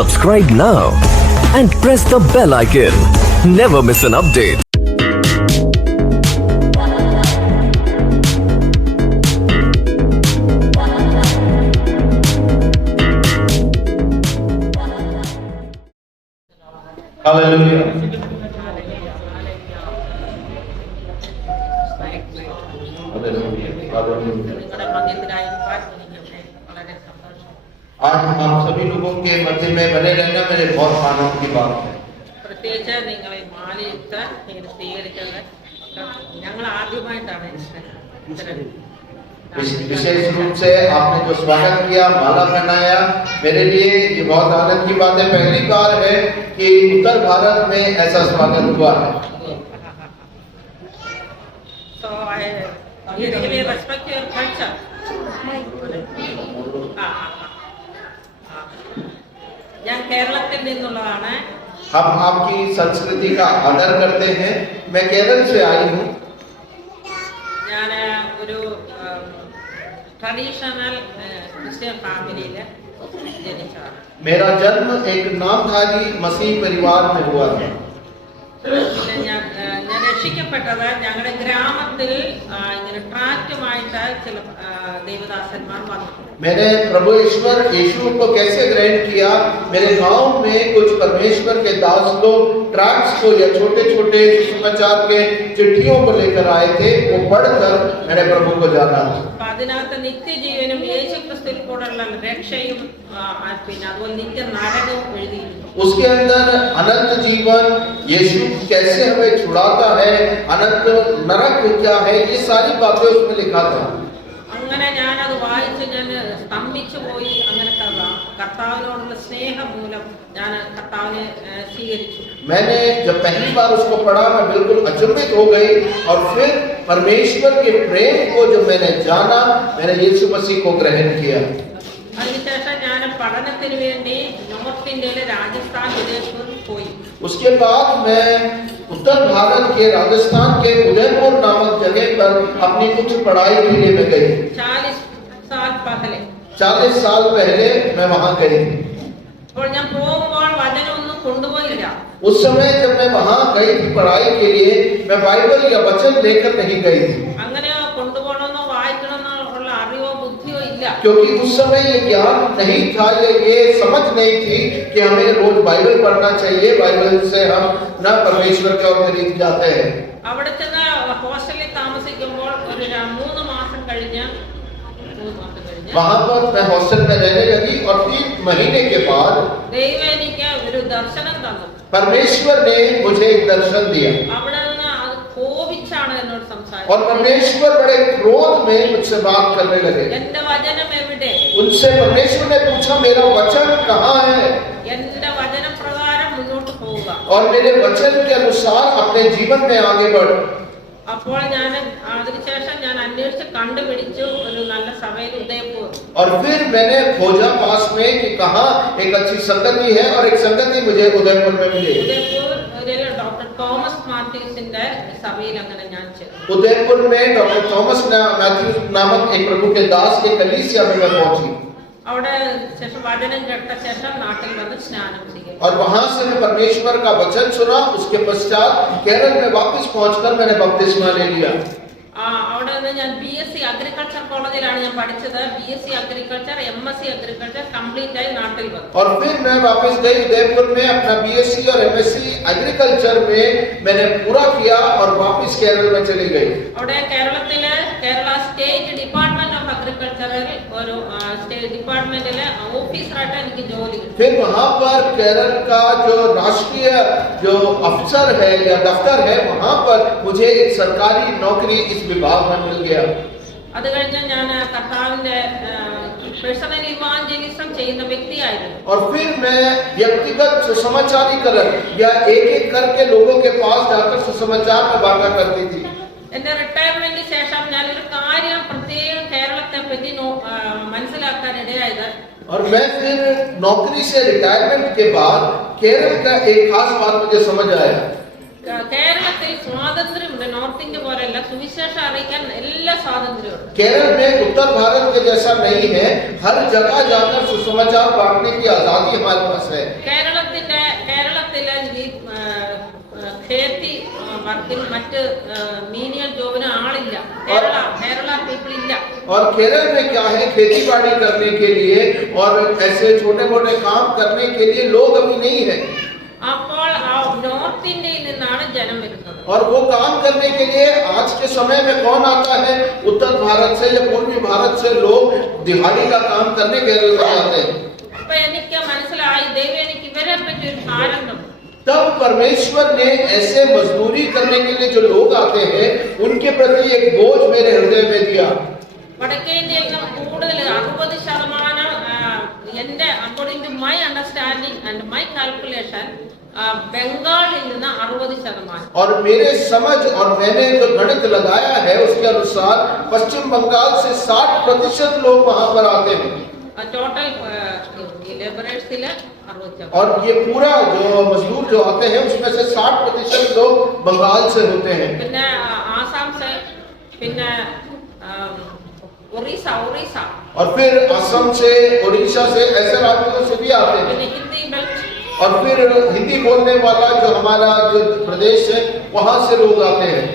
Subscribe now and press the bell icon. Never miss an update. Hallelujah. आज आप सभी लोगों के मध्य में बने रहना मेरे बहुत आनंद की बात है। विशेष रूप से आपने जो स्वागत किया, माला पहनाया, मेरे लिए ये बहुत आनंद की बात है। पहली बार है कि उत्तर भारत में ऐसा स्वागत हुआ है। So I really respect your culture. ഞാൻ കേരളത്തിൽ നിന്നുള്ളതാണ്. हम आपकी संस्कृति का आदर करते हैं। मैं केरल से आई हूँ। ഞാൻ ഒരു ട്രഡീഷണൽ ക്രിസ്ത്യൻ ഫാമിലിയിൽ ജനിച്ചതാണ്. मेरा जन्म एक नामधारी मसीह परिवार में हुआ था। ഞാൻ രക്ഷിക്കപ്പെട്ടത് ഞങ്ങളുടെ ഗ്രാമത്തിൽ ഇങ്ങനെ ട്രാക്റ്റുമായിട്ട് ചില ദേവദാസന്മാർ വന്നു. मैंने प्रभु ईश्वर यीशु को कैसे ग्रहण किया, मेरे गांव में कुछ परमेश्वर के दास लोग ट्रैक्ट्स को या छोटे छोटे समाचार के चिट्ठियों को लेकर आए थे। वो पढ़कर मैंने प्रभु को जाना। അതിനകത്ത് നിത്യജീവനും യേശു ക്രിസ്തുവിൽ കൂടെയുള്ള രക്ഷയും പിന്നെ അതുപോലെ നിത്യ നരകവും എഴുതിയിരുന്നു. उसके अंदर अनंत जीवन, यीशु कैसे हमें छुड़ाता है, अनंत नरक क्या है, ये सारी बातें उसमें लिखा था। അങ്ങനെ ഞാനത് വായിച്ച് ഞാൻ സ്തംഭിച്ചു പോയി. അങ്ങനെ കർത്താവിനോടുള്ള സ്നേഹം മൂലം ഞാൻ കർത്താവിനെ സ്വീകരിച്ചു. मैंने जब पहली बार उसको पढ़ा, मैं बिल्कुल अचंभित हो गई और फिर परमेश्वर के प्रेम को जब मैंने जाना, मैंने यीशु मसीह को ग्रहण किया। അതിനുശേഷം ഞാൻ പഠനത്തിന് വേണ്ടി നോർത്ത് ഇന്ത്യയിലെ രാജസ്ഥാൻ ഉദയപൂർ പോയി. उसके बाद मैं उत्तर भारत के राजस्थान के उदयपुर नामक जगह पर अपनी उच्च पढ़ाई के लिए मैं गई। 40 साल पहले मैं वहां गई थी। അപ്പോൾ ഞാൻ പോകുമ്പോൾ വചനമൊന്നും കൊണ്ടുപോയില്ല. उस समय जब मैं वहां गई थी पढ़ाई के लिए, मैं बाइबल या वचन लेकर नहीं गई थी, അങ്ങനെ കൊണ്ടുപോകണമെന്നോ വായിക്കണമെന്നോ ഉള്ള അറിവോ ബുദ്ധിയോ ഇല്ല. क्योंकि उस समय ये ज्ञान नहीं था, ये समझ नहीं थी कि हमें रोज बाइबल पढ़ना चाहिए। बाइबल से हम न परमेश्वर के और करीब जाते हैं। അവിടെ ചെന്ന് ഹോസ്റ്റലിൽ താമസിക്കുമ്പോൾ ഒരു 3 മാസം കഴിഞ്ഞ് वहां पर मैं हॉस्टल में रहने लगी और 3 महीने के बाद ദൈവം എനിക്ക് ഒരു ദർശനം തന്നു. परमेश्वर ने मुझे एक दर्शन दिया അവിടെ നിന്ന് അത് കോപിച്ചാണ് എന്നോട് സംസാരിച്ചത്. और परमेश्वर बड़े क्रोध में मुझसे बात करने लगे। എന്റെ വചനം എവിടെ? उनसे परमेश्वर ने पूछा, मेरा वचन कहाँ है? എന്റെ വചനപ്രകാരം മുന്നോട്ട് പോവുക. और मेरे वचन के अनुसार अपने जीवन में आगे बढ़। അപ്പോൾ ഞാൻ അതിനുശേഷം ഞാൻ അന്വേഷിച്ച് കണ്ടുപിടിച്ചു ഒരു നല്ല സഭയിൽ ഉദയപൂർ. और फिर मैंने खोजा पास में कि कहाँ एक अच्छी संगति है, और एक संगति मुझे उदयपुर में मिली। ഉദയപൂർ ഡോക്ടർ തോമസ് മാത്യൂസിന്റെ സഭയിൽ അങ്ങനെ ഞാൻ ചേർന്നു. उदयपुर में डॉक्टर थॉमस मैथ्यूस नामक एक प्रभु के दास के कलीसिया में मैं पहुंची। അവിടെ ശേഷം വചനം കേട്ട ശേഷം നാട്ടിൽ വന്ന് സ്നാനം ചെയ്തു. और वहां से मैं परमेश्वर का वचन सुना। उसके पश्चात केरल में वापस पहुंचकर मैंने बपतिस्मा ले लिया। അവിടെ നിന്ന് ഞാൻ BSc അഗ്രികൾച്ചർ കോളേജിലാണ് ഞാൻ പഠിച്ചത്. BSc agriculture, MSc agriculture complete ആയി നാട്ടിൽ വന്നു. और फिर मैं वापस गई उदयपुर में, अपना BSc और MSc एग्रीकल्चर में मैंने पूरा किया और वापस केरल में चली गई। അവിടെ കേരളത്തിലെ കേരള സ്റ്റേറ്റ് ഡിപ്പാർട്ട്മെന്റ് ഓഫ് അഗ്രികൾച്ചറിൽ ഒരു സ്റ്റേറ്റ് ഡിപ്പാർട്ട്മെന്റിലെ ഓഫീസറായിട്ട് എനിക്ക് ജോലി കിട്ടി. फिर वहां पर केरल का जो राष्ट्रीय जो अफसर है या दफ्तर है, वहां पर मुझे एक सरकारी नौकरी इस विभाग में मिल गया। അത് കഴിഞ്ഞ് ഞാൻ കർത്താവിന്റെ പേഴ്സണൽ ഇവാഞ്ചലിസം ചെയ്യുന്ന വ്യക്തിയായിരുന്നു. और फिर मैं व्यक्तिगत सुसमाचारीकरण या एक करके लोगों के पास जाकर सुसमाचार में बांटा करती थी। എന്റെ റിട്ടയർമെന്റിന് ശേഷം ഞാനൊരു കാര്യം പ്രത്യേകം കേരളത്തെ പറ്റി മനസ്സിലാക്കാൻ ഇടയായത്, और मैं फिर नौकरी से रिटायरमेंट के बाद केरल का एक खास बात मुझे समझ आया। കേരളത്തിൽ സ്വാതന്ത്ര്യമുണ്ട്. നോർത്ത് ഇന്ത്യ പോലെയല്ല, സുവിശേഷം അറിയിക്കാൻ എല്ലാ സ്വാതന്ത്ര്യമുണ്ട്. केरल में उत्तर भारत के जैसा नहीं है, हर जगह जाकर सुसमाचार बांटने की आजादी हमारे पास है. കേരളത്തിലെ ഈ ഖേത്തി വർക്കിന് മറ്റ് മീനിയൽ ജോബിന് ആളില്ല. കേരള പീപ്പിൾ ഇല്ല. और केरल में क्या है, खेती बाड़ी करने के लिए और ऐसे छोटे मोटे काम करने के लिए लोग अभी नहीं है. അപ്പോൾ നോർത്ത് ഇന്ത്യയിൽ നിന്നാണ് ജനം വരുന്നത്. और वो काम करने के लिए आज के समय में कौन आता है? उत्तर भारत से या पूर्वी भारत से लोग दिहाड़ी का काम करने केरल में आते हैं. അപ്പൊ എനിക്ക് മനസ്സിലായി, ദൈവം എനിക്ക് ഇവരെ പറ്റി ഒരു കാര്യം തന്നു. तब परमेश्वर ने ऐसे मजदूरी करने के लिए जो लोग आते हैं उनके प्रति एक बोझ मेरे हृदय में दिया. വടക്കേ ഇന്ത്യയിൽ നിന്ന് കൂടുതൽ 60% എന്റെ according to my understanding and my calculation Bengal 60%। और मेरे समझ और मैंने जो गणित लगाया है उसके अनुसार पश्चिम बंगाल से 60% लोग वहां पर आते हैं। टोटल और ये पूरा जो मजदूर जो आते हैं उसमें से 60% लोग बंगाल से होते हैं। आसाम से, उड़ीसा और फिर असम से, उड़ीसा से, ऐसे राज्यों से भी आते हैं। हिंदी बेल्ट और फिर हिंदी बोलने वाला जो हमारा जो प्रदेश है वहां से लोग आते हैं।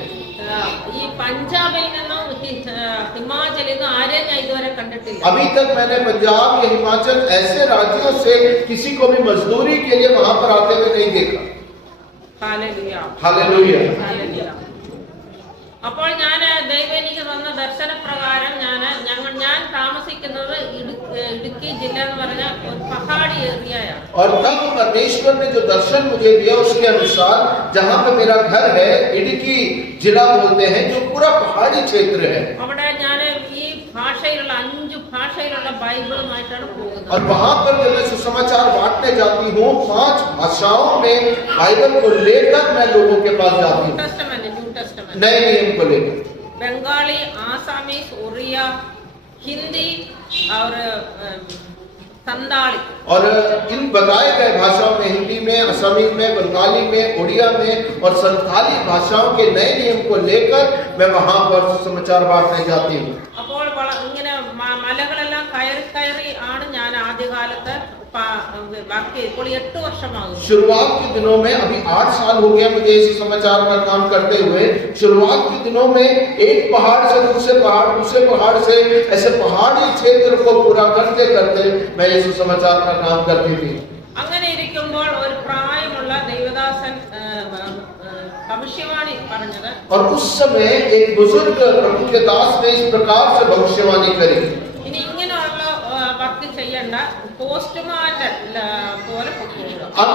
अभी तक मैंने पंजाब या हिमाचल ऐसे राज्यों से किसी को भी मजदूरी के लिए वहां पर आते हुए नहीं देखा। Hallelujah hallelujah. അപ്പോൾ ഞാൻ ദൈവം എനിക്ക് തന്ന ദർശനപ്രകാരം ഞാൻ താമസിക്കുന്നത് ഇടുക്കി ജില്ല എന്ന് പറഞ്ഞ ഒരു പഹാടി ഏരിയയാണ്. और तब परमेश्वर ने जो दर्शन मुझे दिया उसके अनुसार जहां पे मेरा घर है इडुक्की जिला बोलते हैं जो पूरा पहाड़ी क्षेत्र है। അവിടെ ഞാൻ ഈ ഭാഷയിലുള്ള 5 ഭാഷയിലുള്ള ബൈബിളുമായിട്ടാണ് പോകുന്നത്. और वहां पर जब मैं सुसमाचार बांटने जाती हूँ 5 भाषाओं में बाइबल को लेकर मैं लोगों के पास जाती हूँ। न्यू टेस्टामेंट नए नियम को लेकर बंगाली, आसामीज, उड़िया, हिंदी और संताली। और इन बताए गए भाषाओं में हिंदी में, असमी में, बंगाली में, उड़िया में और संताली भाषाओं के नए नियम को लेकर मैं वहां पर समाचार बांटने जाती हूँ। അപ്പോൾ ഇങ്ങനെ മലകളെല്ലാം കയറി ആണ് ഞാൻ ആദ്യകാലത്ത് बाकी 8 वर्षമാകും। शुरुआत के दिनों में अभी 8 साल हो गया मुझे इस समाचार का काम करते हुए। शुरुआत के दिनों में एक पहाड़ से दूसरे पहाड़ से ऐसे पहाड़ी क्षेत्र को पूरा करते करते मैं इस समाचार का काम करती थी। അങ്ങനെ ഇരിക്കുമ്പോൾ ഒരു പ്രായമുള്ള ദൈവദാസൻ ഭവിഷ്യവാണി പറഞ്ഞത്, और उस समय एक बुजुर्ग प्रभु के दास ने इस प्रकार से भविष्यवाणी करी, ഇനി ഇങ്ങനെയുള്ള വർക്ക് ചെയ്യണ്ട, पोस्टमार्टम പോലെ പൊക്കോളുക। अब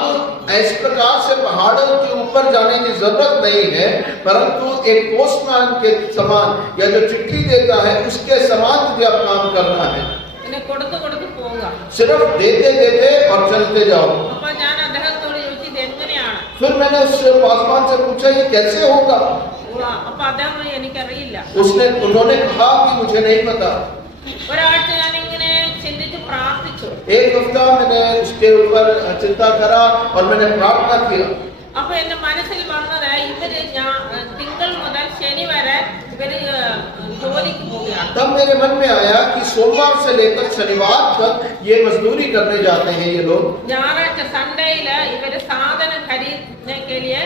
इस प्रकार से पहाड़ों के ऊपर जाने की जरूरत नहीं है, परंतु एक पोस्टमैन के समान या जो चिट्ठी देता है उसके समान मुझे अब काम करना है। പിന്നെ കൊടുത്തു പോവുക, सिर्फ देते देते और चलते जाओ। അപ്പോൾ ഞാൻ അദ്ദേഹത്തോട് ചോദിച്ചു ഇത് എങ്ങനെയാണ്? फिर मैंने उस पासवान से पूछा ये कैसे होगा? അപ്പോൾ അദ്ദേഹം എനിക്കറിയില്ല। उन्होंने कहा कि मुझे नहीं पता। ഒരാഴ്ച ഞാൻ ഇങ്ങനെ ചിന്തിച്ച് പ്രാർത്ഥിച്ചു। एक हफ्ता मैंने उसके ऊपर चिंता करा और मैंने प्रार्थना किया। അപ്പോൾ എന്റെ മനസ്സിൽ വന്നത് ഇവര് തിങ്കൾ മുതൽ ശനി വരെ ഇവര് ജോലിക്ക് പോവുകയാണ്। तब मेरे मन में आया कि सोमवार से लेकर शनिवार तक ये मजदूरी करने जाते हैं ये लोग। ഞായറാഴ്ച സൺഡേയില് ഇവര് സാധനം खरीदने के लिए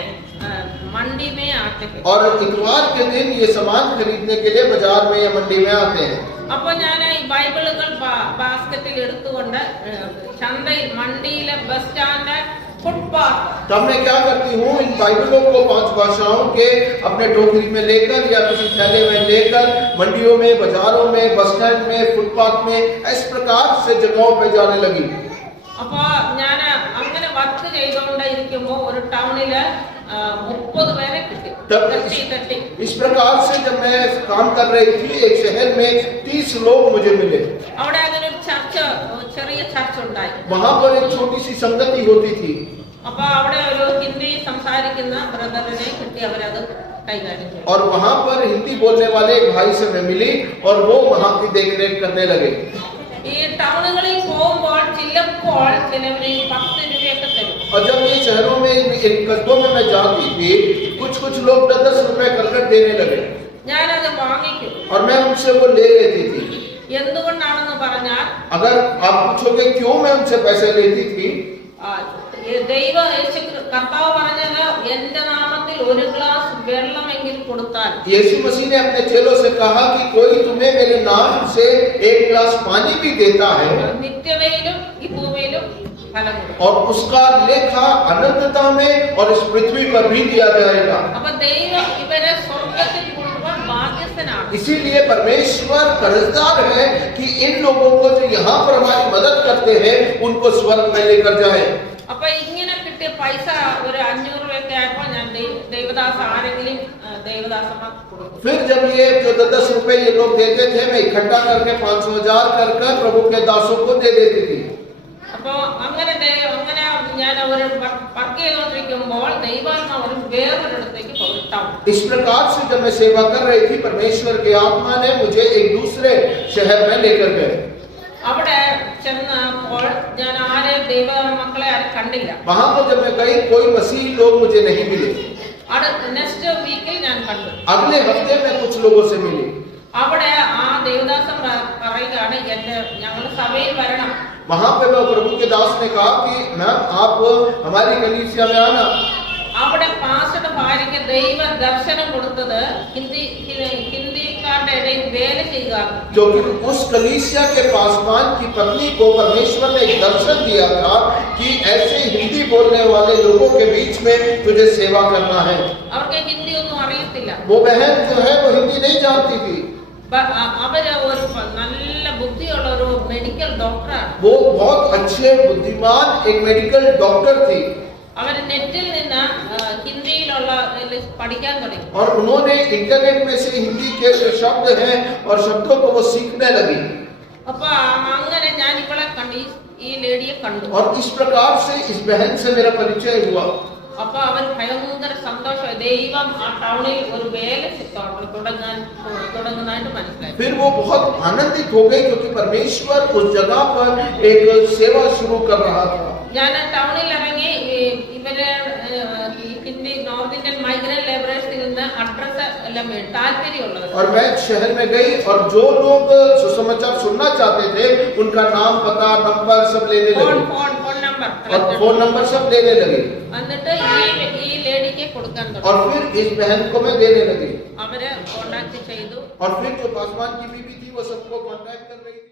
मंडी में आते हैं। और इतवार के दिन ये सामान खरीदने के लिए बाजार में या मंडी में आते हैं। അപ്പോൾ ഞാൻ ഈ ബൈബിളുകൾ ബാസ്ക്കറ്റിൽ എടുത്തുകൊണ്ട് ചന്തയിൽ, മണ്ടിയിലെ, ബസ് സ്റ്റാൻഡ്, फुटपाथ, तब मैं क्या करती हूँ इन बाइबलों को 5 भाषाओं के अपने टोकरी में लेकर या किसी थैले में लेकर मंडियों में, बाजारों में, बस स्टैंड में, फुटपाथ में इस प्रकार से जगहों पे जाने लगी। അപ്പോൾ ഞാൻ അങ്ങനെ വർക്ക് ചെയ്തുകൊണ്ടിരിക്കുമ്പോൾ ഒരു ടൗണില് 30 പേരെ കിട്ടി। इस प्रकार से जब मैं काम कर रही थी एक शहर में 30 लोग मुझे मिले। അവിടെ അങ്ങനെ ഒരു ചെറിയ ചർച്ച ഉണ്ടായി। वहां पर एक छोटी सी संगति होती थी। അപ്പോൾ അവിടെ ഒരു ഹിന്ദി സംസാരിക്കുന്ന ബ്രദറിനെ കിട്ടി, അവരത് കൈകാര്യം ചെയ്തു। और वहां पर हिंदी बोलने वाले एक भाई से मैं मिली और वो वहां की देखरेख करने लगे। ഈ ടൗണുകളിൽ പോകുമ്പോൾ ചിലപ്പോൾ ചിലവര് 10 രൂപയൊക്കെ തരും। और जब ये शहरों में इन कस्बों में मैं जाती थी, कुछ लोग 10 रुपए कर देने लगे ഞാനത് വാങ്ങിക്കും. और मैं उनसे वो ले लेती थी. എന്തുകൊണ്ടാണെന്ന് പറഞ്ഞാൽ अगर आप पूछोगे क्यों मैं उनसे पैसे लेती थी, ദൈവ യേശു കർത്താവ് പറഞ്ഞത് എന്റെ നാമത്തിൽ ഒരു ഗ്ലാസ് വെള്ളമെങ്കിലും കൊടുത്താൽ यीशु मसीह ने अपने चेलों से कहा कि कोई तुम्हें मेरे नाम से एक गिलास पानी भी देता है നിത്യതയിലും ഈ ഭൂമിയിലും ഫലം കൊടുക്കും. और उसका लेखा अनंतता में और इस पृथ्वी पर भी दिया जाएगा. അപ്പൊ ദൈവം ഇവരെ സ്വർഗ്ഗത്തിൽ കൊണ്ടുപോകാൻ ബാധ്യസ്ഥനാണ്. इसीलिए परमेश्वर कर्जदार है कि इन लोगों को जो यहाँ पर हमारी मदद करते हैं उनको स्वर्ग में लेकर जाएं. അപ്പൊ ഇങ്ങനെ കിട്ടിയ പൈസ ഒരു 500 രൂപയൊക്കെ ആയപ്പോ ഞാൻ ദേവദാസ് ആരെങ്കിലും ദേവദാസന്മാർ കൊടുക്കും. फिर जब ये जो 10 रुपए ये लोग देते थे, मैं इकट्ठा करके 500,000 कर प्रभु के दासों को दे देती थी. അപ്പൊ അങ്ങനെ ഞാൻ ഒരു വർക്ക് ചെയ്തുകൊണ്ടിരിക്കുമ്പോൾ ദൈവാത്മാവ് വേറൊരിടത്തേക്ക് പോയിട്ടാവും. इस प्रकार से जब मैं सेवा कर रही थी, परमेश्वर की आत्मा ने मुझे एक दूसरे शहर में लेकर गए. അവിടെ ചെന്നപ്പോൾ ഞാൻ ആരെ ദൈവ മക്കളെ ആരും കണ്ടില്ല. वहां पर जब मैं गई, कोई मसीही लोग मुझे नहीं मिले. നെക്സ്റ്റ് വീക്കിൽ ഞാൻ കണ്ടു. अगले हफ्ते में कुछ लोगों से मिली. അവിടെ ആ ദേവദാസൻ പറയുകയാണ് ഞങ്ങൾ സഭയിൽ വരണം. वहां पे वो प्रभु के दास ने कहा कि मैम आप हमारी कलीसिया में आना. അവിടെ പാസ്റ്ററുടെ ഭാര്യയ്ക്ക് ദൈവ ദർശനം കൊടുത്തത് ഹിന്ദിക്കാരുടെ ഇടയിൽ വേല ചെയ്യുക. क्योंकि उस कलीसिया के पासवान की पत्नी को परमेश्वर ने एक दर्शन दिया था कि ऐसे हिंदी बोलने वाले लोगों के बीच में तुझे सेवा करना है. അവർക്ക് ഹിന്ദി ഒന്നും അറിയത്തില്ല. वो बहन जो है वो हिंदी नहीं जानती थी. അവര് ഒരു നല്ല ബുദ്ധിയുള്ള ഒരു മെഡിക്കൽ ഡോക്ടറാണ്. वो बहुत अच्छे बुद्धिमान एक मेडिकल डॉक्टर थी. അവർ നെറ്റിൽ നിന്ന് ഹിന്ദിയിലുള്ള പഠിക്കാൻ തുടങ്ങി. और उन्होंने इंटरनेट में से हिंदी के जो शब्द हैं और शब्दों को वो सीखने लगी. അപ്പൊ അങ്ങനെ ഞാൻ ഇവളെ കണ്ടു, ഈ ലേഡിയെ കണ്ടു. और इस प्रकार से इस बहन से मेरा परिचय हुआ. അപ്പൊ അവർ ഭയങ്കര സന്തോഷമായി. ദൈവം ആ ടൗണിൽ ഒരു വേല തുടങ്ങുന്നതായിട്ട് മനസ്സിലായി. फिर वो बहुत आनंदित हो गई क्योंकि परमेश्वर उस जगह पर एक सेवा शुरू कर रहा था. ഞാൻ ടൗണിൽ ഇറങ്ങി ഇവരെ ഹിന്ദി നോർത്ത് ഇന്ത്യൻ മൈഗ്രന്റ് ലേബറേഴ്സിൽ നിന്ന് അഡ്രസ് എല്ലാം താല്പര്യമുള്ളത്. और मैं शहर में गई और जो लोग सुसमाचार सुनना चाहते थे उनका नाम, पता, नंबर सब लेने लगी. फोन नंबर सब लेने लगी. എന്നിട്ട് ഈ ലേഡിക്ക് കൊടുക്കാൻ തുടങ്ങി. और फिर इस बहन को मैं देने लगी. അവരെ കോണ്ടാക്ട് ചെയ്തു. और फिर जो पासवान की बीवी थी वो सबको कांटेक्ट कर रही थी.